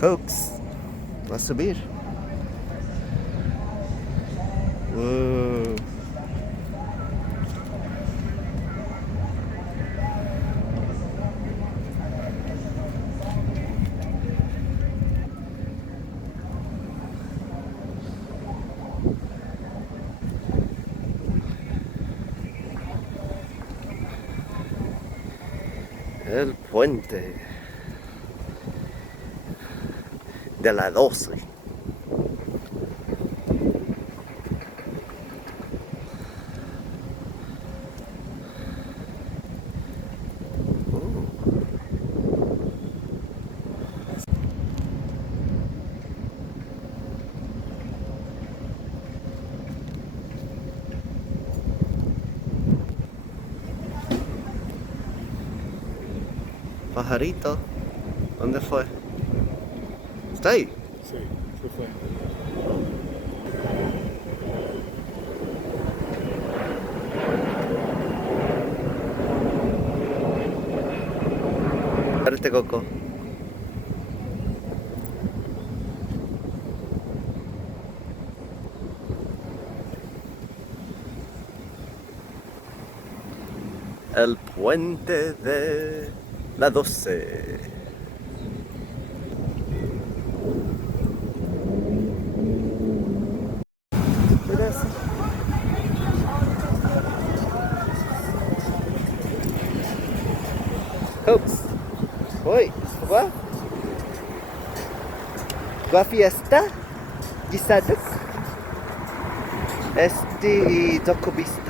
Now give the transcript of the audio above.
Cokes, a subir. Wow. El puente de la 12. Pajarito, ¿dónde fue? ¿Está ahí? Sí, se fue. Este coco. El puente de la 12. Mira eso. Cokes. Oi, quoi? Quoi fiesta? Gisaduk? Esti Tokobista.